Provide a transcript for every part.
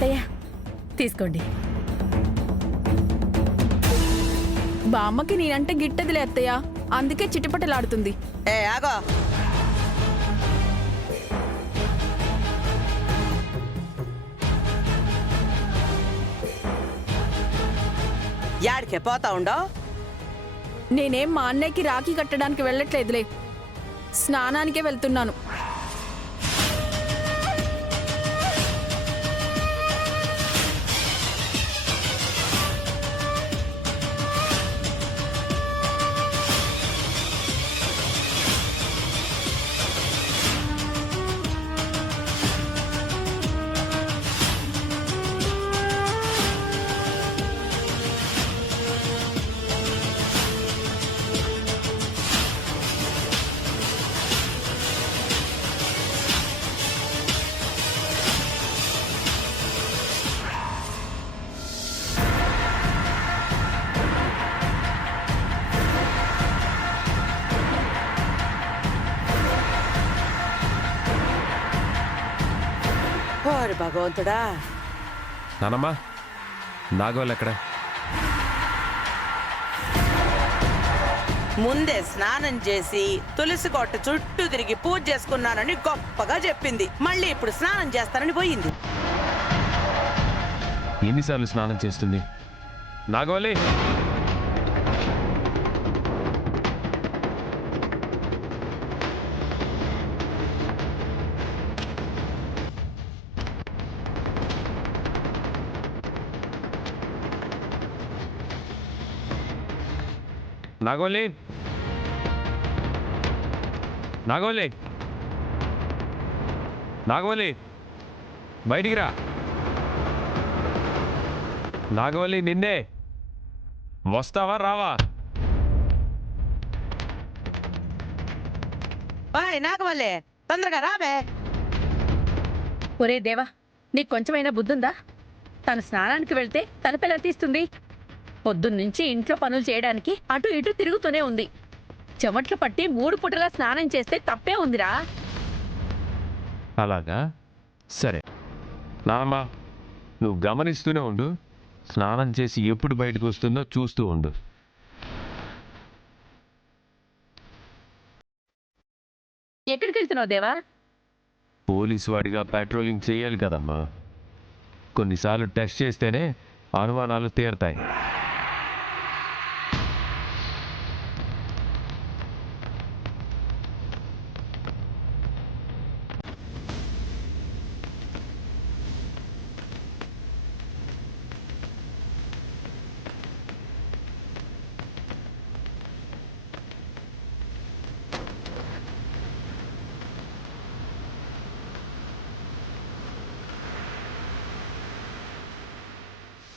అత్తయ్య తీసుకోండి. బామ్మకి నేనంటే గిట్టదిలే అత్తయ్య, అందుకే చిటపటలాడుతుంది. ఏ ఆగో, యాడికే పోతా ఉండో? నేనేం మా అన్నయ్యకి రాఖీ కట్టడానికి వెళ్ళట్లేదులే, స్నానానికే వెళ్తున్నాను. ఓరి భగవంతుడా. నానమ్మా, నాగోళ్ళు ఎక్కడ? ముందే స్నానం చేసి తులసి కోట చుట్టూ తిరిగి పూజ చేసుకున్నానని గొప్పగా చెప్పింది. మళ్ళీ ఇప్పుడు స్నానం చేస్తానని పోయింది. ఎన్నిసార్లు స్నానం చేస్తుంది? నాగోలి, నాగోలి, నాగోలి, నాగోలి, బయటికి రా. నాగోలి, నిన్నే. వస్తావా రావా? నాగవల్లే, తొందరగా రాబే. ఒరే దేవా, నీకు కొంచెమైనా బుద్ధుందా? తను స్నానానికి వెళ్తే తన పిల్ల తీస్తుంది. పొద్దున్నుంచి ఇంట్లో పనులు చేయడానికి అటు ఇటు తిరుగుతూనే ఉంది. చెమట్లు పట్టి 3 పూటలా స్నానం చేస్తే తప్పే ఉందిరా. అలాగా, సరే నానమ్మా, నువ్వు గమనిస్తూనే ఉండు. స్నానం చేసి ఎప్పుడు బయటకు వస్తుందో చూస్తూ ఉండు. ఎక్కడికి వెళ్తున్నావు దేవా? పోలీసు వాడిగా పెట్రోలింగ్ చేయాలి కదమ్మా. కొన్నిసార్లు టెస్ట్ చేస్తేనే అనుమానాలు తీరతాయి.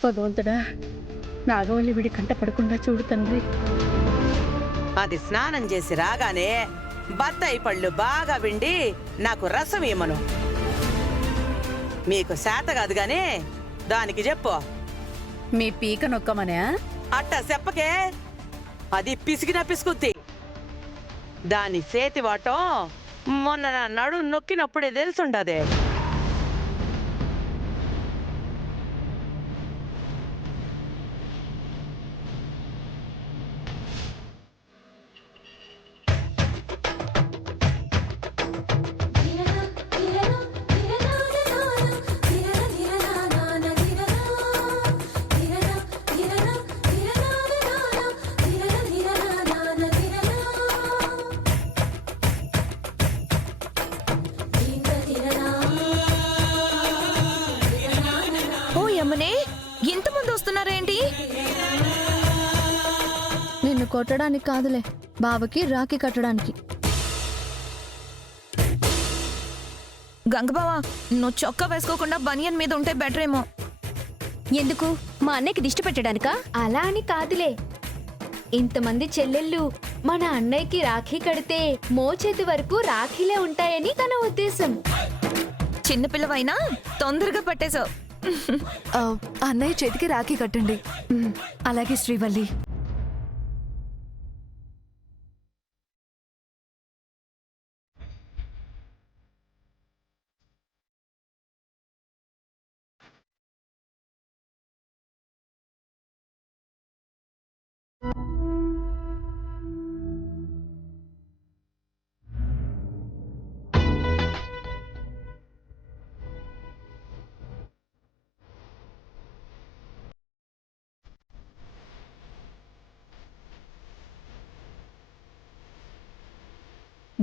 భగవంతుడా, నాగవల్లి విడి కంట పడకుండా చూడు తండ్రి. అది స్నానం చేసి రాగానే బత్తాయి పళ్ళు బాగా విండి నాకు రసం ఇమ్మను. మీకు శాత కాదు గాని దానికి చెప్పు. మీ పీక నొక్కమనే? అట్ట చెప్పకే, అది పిసికిన పిసుకుద్ది. దాని చేతి వాటం మొన్న నా నడు నొక్కినప్పుడే తెలుసుండదే. ఇంతమంది వస్తున్నారేంటి? నిన్ను కొట్టడానికి కాదులే, బావకి రాఖీ కట్టడానికి. గంగబావా, నువ్వు చొక్కా వేసుకోకుండా బనియన్ మీద ఉంటే బెటర్ ఏమో. ఎందుకు? మా అన్నయ్యకి దిష్టి పెట్టడానికా? అలా అని కాదులే, ఇంతమంది చెల్లెళ్ళు మన అన్నయ్యకి రాఖీ కడితే మోచేతి వరకు రాఖీలే ఉంటాయని తన ఉద్దేశం. చిన్నపిల్లవైనా తొందరగా పట్టేశావు. అన్నయ్య చేతికి రాఖీ కట్టండి. అలాగే శ్రీవల్లి.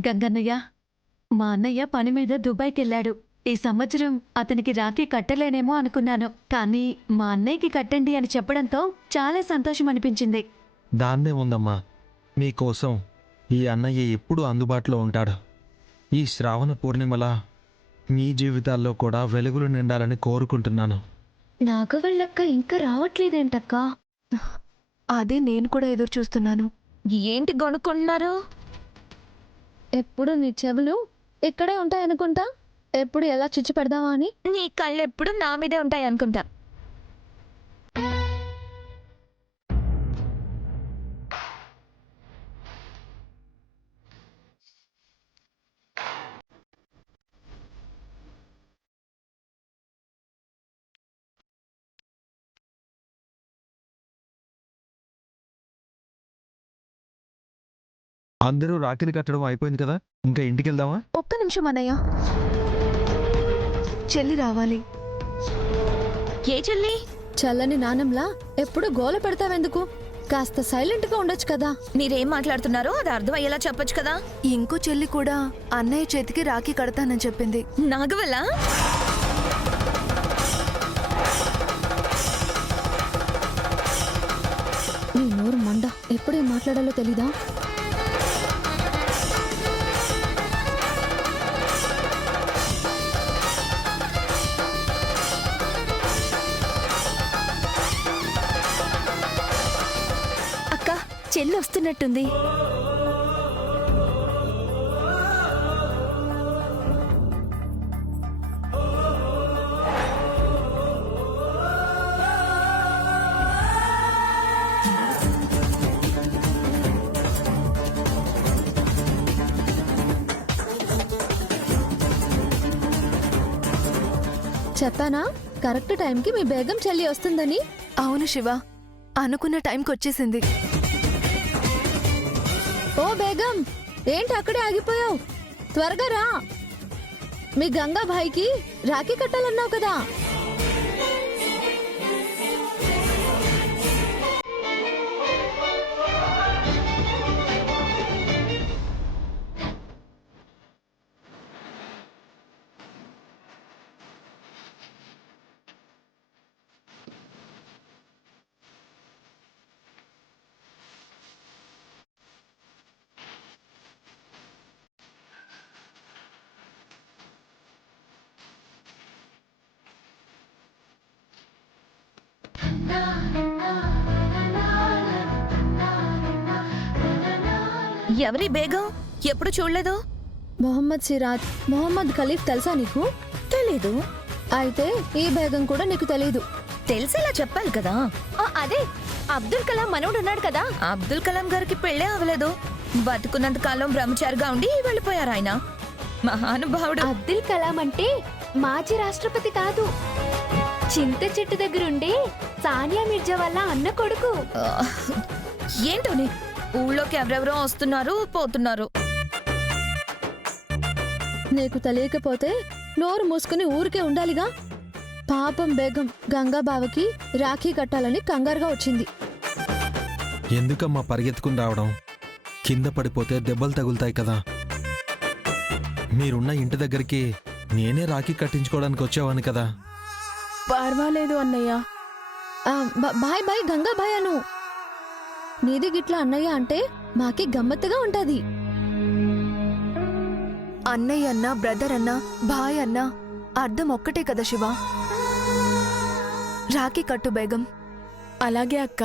గంగన్నయ్య, మా అన్నయ్య పని మీద దుబాయ్కి వెళ్ళాడు. ఈ సంవత్సరం అతనికి రాఖీ కట్టలేనేమో అనుకున్నాను, కానీ మా అన్నయ్యకి కట్టండి అని చెప్పడంతో చాలా సంతోషం అనిపించింది. దాన్నే ఉందమ్మా, మీకోసం ఈ అన్నయ్య ఎప్పుడూ అందుబాటులో ఉంటాడు. ఈ శ్రావణ పూర్ణిమలా మీ జీవితాల్లో కూడా వెలుగులు నిండాలని కోరుకుంటున్నాను. నాగవల్లక్క ఇంకా రావట్లేదేంటక్క? అదే నేను కూడా ఎదురు చూస్తున్నాను. ఏంటి గొనుక్కుంటున్నారు? ఎప్పుడు నీ చెవులు ఇక్కడే ఉంటాయనుకుంటా. ఎప్పుడు ఎలా చిచ్చు పెడదామా అని. నీ కళ్ళు ఎప్పుడు నా మీదే ఉంటాయి అనుకుంటా. అందరూ రాఖీలు కట్టడం అయిపోయింది కదా, ఇంకా ఇంటికి వెళ్దామా? ఒక్క నిమిషం అన్నయ్య, చెల్లి రావాలి. ఏ చెల్లి? చల్లని నానంలా ఎప్పుడు గోల పెడతావెందుకు? కాస్త సైలెంట్ గా ఉండొచ్చు కదా. మీరేం మాట్లాడుతున్నారో అది అర్థం అయ్యేలా చెప్పొచ్చు కదా. ఇంకో చెల్లి కూడా అన్నయ్య చేతికి రాఖీ కడతానని చెప్పింది. నాగవల్ల నీ నోరు మండ, ఎప్పుడేం మాట్లాడాలో తెలీదా? అక్క, చెల్లి వస్తున్నట్టుంది. చెప్పానా కరెక్ట్ టైంకి మీ బేగం చెల్లి వస్తుందని? అవును శివ, అనుకున్న టైంకి వచ్చేసింది. ఓ బేగం, ఏంటి అక్కడే ఆగిపోయావు? త్వరగా రా. మీ గంగాభాయికి రాఖీ కట్టాలన్నావు కదా. ఎవరి బేగం? ఎప్పుడు చూడలేదు. మొహమ్మద్ సిరాజ్, మొహమ్మద్ ఖలీఫ్ తెలుసా నీకు? తెలీదు. అయితే ఈ బేగం కూడా నీకు తెలీదు. తెలిసేలా చెప్పాలి కదా. అదే అబ్దుల్ కలాం మనోడు ఉన్నాడు కదా. అబ్దుల్ కలాం గారికి పెళ్ళే అవ్వలేదు. బతుకున్నంత కాలం బ్రహ్మచారిగా ఉండి వెళ్ళిపోయారు ఆయన. మహానుభావుడు. అబ్దుల్ కలాం అంటే మాజీ రాష్ట్రపతి కాదు, చింత చెట్టు దగ్గరుండే సానియా మిర్జా వాళ్ళ అన్న కొడుకు. ఏంటోని ఊళ్ళోకి ఎవరెవరో వస్తున్నారు పోతున్నారు. నీకు తెలియకపోతే నోరు మూసుకుని ఊరికే ఉండాలిగా. పాపం బేగం గంగా బావకి రాఖీ కట్టాలని కంగారుగా వచ్చింది. ఎందుకమ్మా పరిగెత్తుకుని రావడం? కింద పడిపోతే దెబ్బలు తగులుతాయి కదా. మీరున్న ఇంటి దగ్గరికి నేనే రాఖీ కట్టించుకోవడానికి వచ్చేవాని కదా. పర్వాలేదు అన్నయ్య. బాయ్ బాయ్ గంగా బాయ్ అను. నీది గిట్లా అన్నయ్య అంటే మాకి గమ్మత్తుగా ఉంటది. అన్నయ్య అన్నా బ్రదర్ అన్నా బాయ్ అన్నా అర్థం ఒక్కటే కదా శివ. రాఖీ కట్టు బేగం. అలాగే అక్క.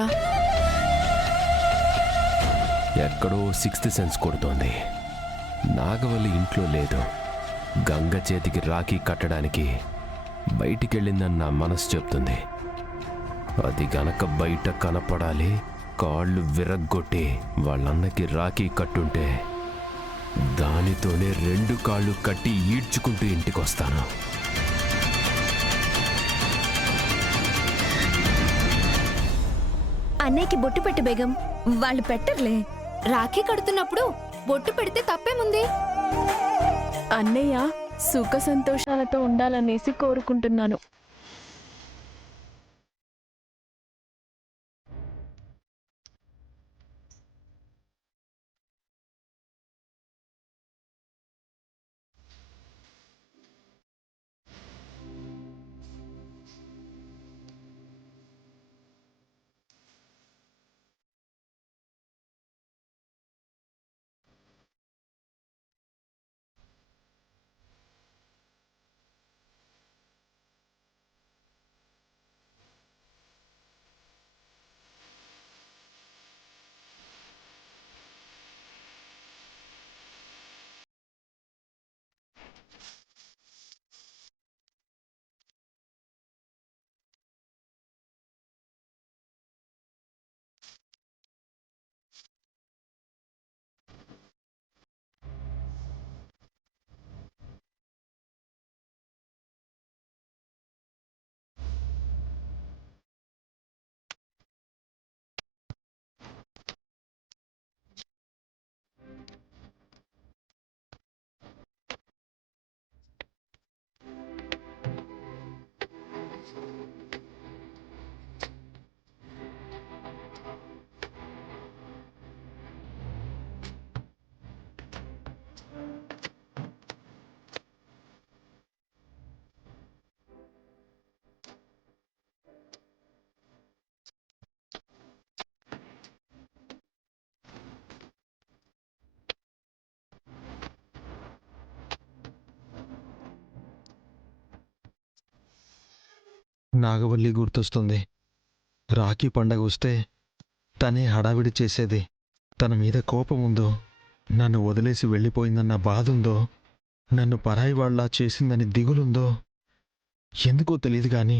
ఎక్కడో సిక్స్త్ సెన్స్ కొడుతోంది. నాగవల్లి ఇంట్లో లేదు. గంగ చేతికి రాఖీ కట్టడానికి బయటికెళ్ళిందని నా మనసు చెప్తుంది. అది గనక బయట కనపడాలి, కాళ్ళు విరగ్గొట్టి వాళ్ళన్నకి రాఖీ కట్టుంటే దానితోనే 2 కాళ్ళు కట్టి ఈడ్చుకుంటూ ఇంటికొస్తాను. అన్నయ్యకి బొట్టు పెట్టు బేగం. వాళ్ళు పెట్టర్లే. రాఖీ కడుతున్నప్పుడు బొట్టు పెడితే తప్పేముంది? అన్నయ్య సుఖ సంతోషాలతో ఉండాలనేసి కోరుకుంటున్నాను. నాగవల్లి గుర్తొస్తుంది. రాఖీ పండగ వస్తే తనే హడావిడి చేసేది. తన మీద కోపం ఉందో, నన్ను వదిలేసి వెళ్ళిపోయిందన్న బాధుందో, నన్ను పరాయి వాళ్ళ చేసిందని దిగులుందో ఎందుకో తెలియదు గాని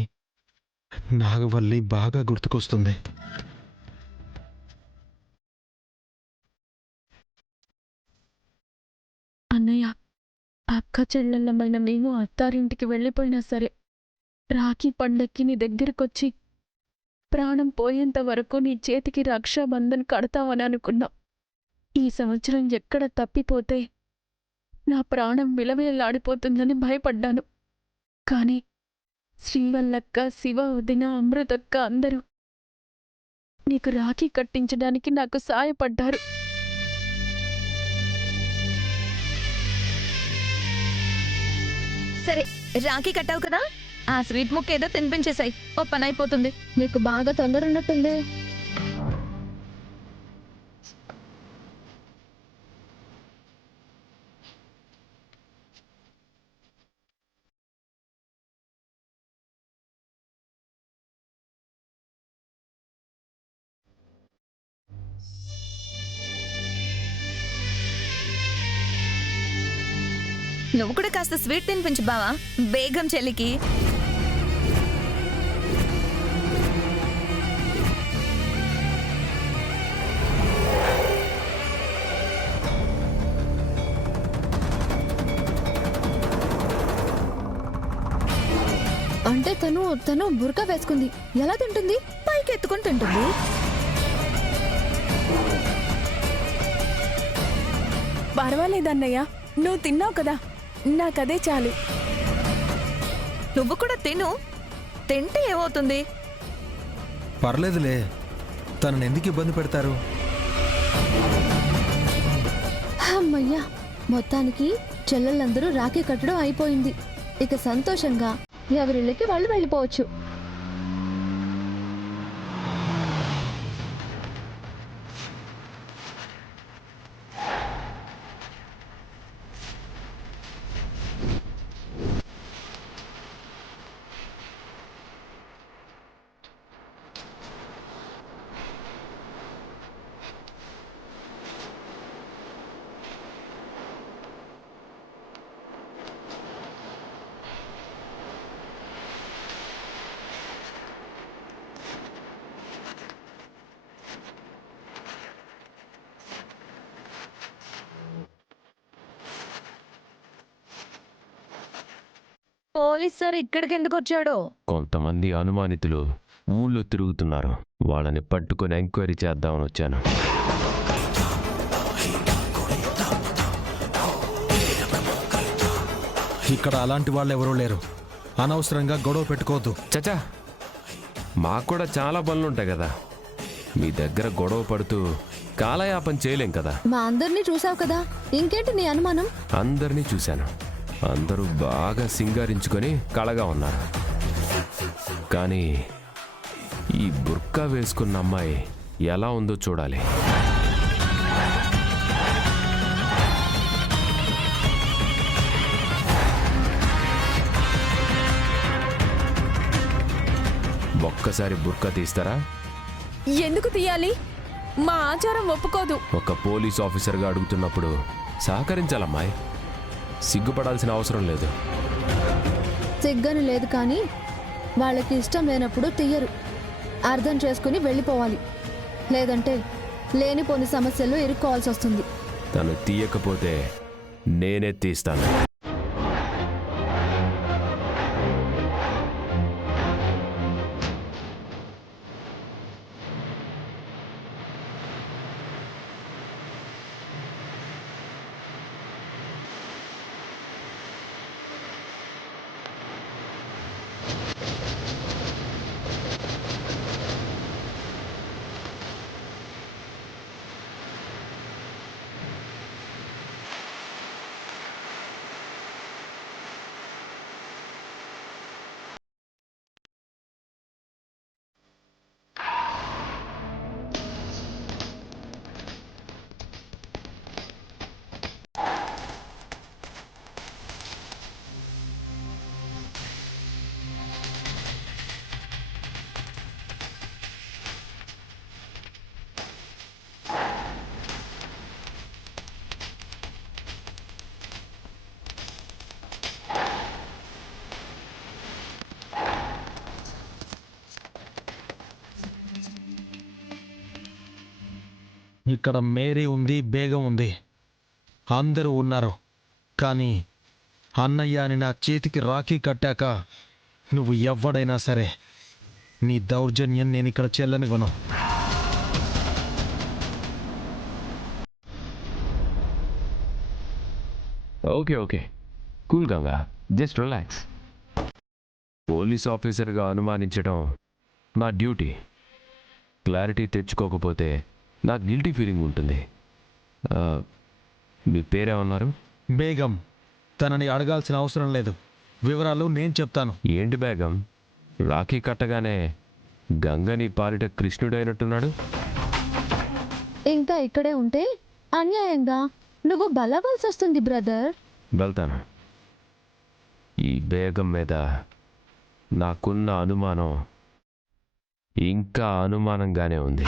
నాగవల్లి బాగా గుర్తుకొస్తుంది. అన్నయ్య, అక్క చెల్లెళ్ళమైన మేము అత్తారింటికి వెళ్ళిపోయినా సరే రాఖీ పండక్కి నీ దగ్గరకొచ్చి ప్రాణం పోయేంత వరకు నీ చేతికి రక్షాబంధన్ కడతావని అనుకున్నా. ఈ సంవత్సరం ఎక్కడ తప్పిపోతే నా ప్రాణం విలవిలలాడిపోతుందని భయపడ్డాను. కాని శ్రీవల్లక్క, శివ వదిన, అమృతక్క అందరూ నీకు రాఖీ కట్టించడానికి నాకు సాయపడ్డారు. సరే, రాఖీ కట్టావు కదా, ఆ స్వీట్ ముక్క ఏదో తినిపించేసాయి. ఓ పని అయిపోతుంది. నీకు బాగా తొందర ఉన్నట్టుంది. నువ్వు కూడా కాస్త స్వీట్ తినిపించు బావా, బేగం చెల్లికి. అంటే తను బుర్కా వేసుకుంది. ఎలా తింటుంది? పైకి ఎత్తుకుని తింటుంది. పర్వాలేదన్నయ్య, నువ్వు తిన్నావు కదా, నాకదే చాలు. నువ్వు కూడా తిను, తింటే ఏమవుతుంది? పర్లేదులే, తనని ఎందుకు ఇబ్బంది పెడతారు? అమ్మయ్యా, మొత్తానికి చెల్లెళ్ళందరూ రాఖీ కట్టడం అయిపోయింది. ఇక సంతోషంగా ఎవరిళ్ళకి వాళ్ళు వెళ్ళిపోవచ్చు. పోలీస్ సార్ ఇక్కడికి ఎందుకు వచ్చాడో? కొంతమంది అనుమానితులు ఊళ్ళో తిరుగుతున్నారు. వాళ్ళని పట్టుకొని ఎంక్వైరీ చేద్దామని వచ్చాను. ఇక్కడ అలాంటి వాళ్ళు ఎవరూ లేరు. అనవసరంగా గొడవ పెట్టుకోవద్దు. చచా, మాకు కూడా చాలా పనులుంటాయి కదా. మీ దగ్గర గొడవ పడుతూ కాలయాపన చేయలేం కదా. మా అందరినీ చూసావు కదా, ఇంకేంటి నీ అనుమానం? అందరినీ చూశాను. అందరూ బాగా సింగారించుకొని కళగా ఉన్నారు. కానీ ఈ బుర్కా వేసుకున్న అమ్మాయి ఎలా ఉందో చూడాలి. ఒక్కసారి బుర్కా తీస్తారా? ఎందుకు తీయాలి? మా ఆచారం ఒప్పుకోదు. ఒక పోలీస్ ఆఫీసర్గా అడుగుతున్నప్పుడు సహకరించాలమ్మాయి. సిగ్గుపడాల్సిన అవసరం లేదు. సిగ్గని లేదు, కానీ వాళ్ళకి ఇష్టం లేనప్పుడు తీయరు. అర్థం చేసుకుని వెళ్ళిపోవాలి. లేదంటే లేనిపోని సమస్యల్లో ఇరుక్కోవాల్సి వస్తుంది. తను తీయకపోతే నేనే తీస్తాను. ఇక్కడ మేరీ ఉంది, బేగం ఉంది, అందరూ ఉన్నారు. కానీ అన్నయ్య అని నా చేతికి రాఖీ కట్టాక నువ్వు ఎవడైనా సరే నీ దౌర్జన్యం నేను ఇక్కడ చెల్లనివ్వను. Okay okay, cool Ganga, just relax. Police ఆఫీసర్గా అనుమానించడం నా డ్యూటీ. క్లారిటీ తెచ్చుకోకపోతే నాకు గిల్టీ ఫీలింగ్ ఉంటుంది. మీ పేరేమన్నారు? బేగం. తనని అడగాల్సిన అవసరం లేదు, వివరాలు నేను చెప్తాను. ఏంటి బేగం, రాఖీ కట్టగానే గంగని పాలిట కృష్ణుడైనట్టున్నాడు. ఇంకా ఇక్కడే ఉంటే అన్యాయంగా నువ్వు బలవాల్సి వస్తుంది బ్రదర్. వెళ్తాను. ఈ బేగం మీద నాకున్న అనుమానం ఇంకా అనుమానంగానే ఉంది.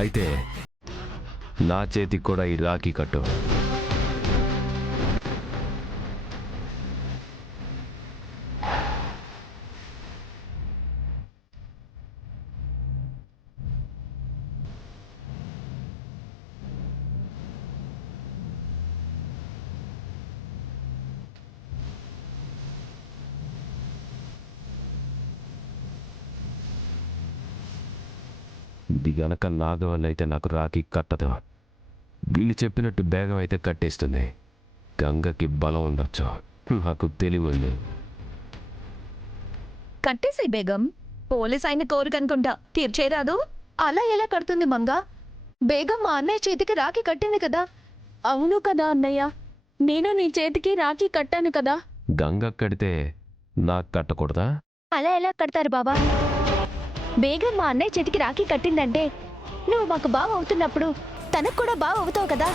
అయితే నా చేతికి కూడా ఈ రాఖీ కట్టు. ఇది గనక నాగవల్ల అయితే నాకు రాఖీ కట్టదు. వీళ్ళు చెప్పినట్టు బేగం అయితే కట్టేస్తుంది. గంగకి బలం ఉండొచ్చు, నాకు తెలివి ఉంది. కట్టేసాయి బేగం. పోలీస్ ఆయన కోరికనుకుంటా, తీర్చేరాదు. అలా ఎలా కడుతుంది మంగా? బేగం మా అన్నయ్య చేతికి రాఖీ కట్టింది కదా. అవును కదా అన్నయ్య, నేను నీ చేతికి రాఖీ కట్టాను కదా. గంగ కడితే నాకు కట్టకూడదా? అలా ఎలా కడతారు బాబా? బేగం మా అన్నయ్య చేతికి రాఖీ కట్టిందంటే నువ్వు మాకు బావ అవుతున్నప్పుడు తనకు కూడా బావ అవుతావు కదా.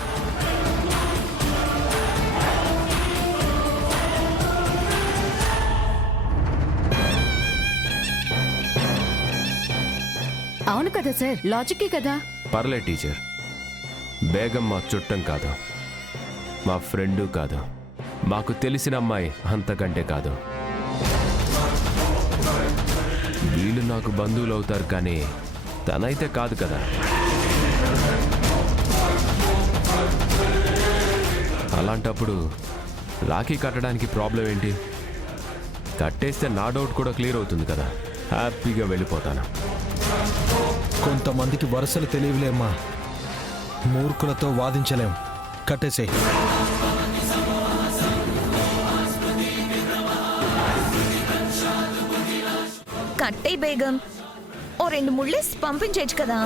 అవును కదా సార్, లాజిక్కే కదా. పర్లే టీచర్, బేగం మా చుట్టం కాదు, మా ఫ్రెండు కాదు, మాకు తెలిసిన అమ్మాయి అంతకంటే కాదు. వీళ్ళు నాకు బంధువులు అవుతారు, కానీ తనైతే కాదు కదా. అలాంటప్పుడు రాఖీ కట్టడానికి ప్రాబ్లం ఏంటి? కట్టేస్తే నా డౌట్ కూడా క్లియర్ అవుతుంది కదా. హ్యాపీగా వెళ్ళిపోతాను. కొంతమందికి వరుసలు తెలియలేమ్మా, మూర్ఖులతో వాదించలేం. కట్టేసే. కట్టే బేగం. ఓ 2 ముళ్ళేసి పంపించేయచ్చు కదా.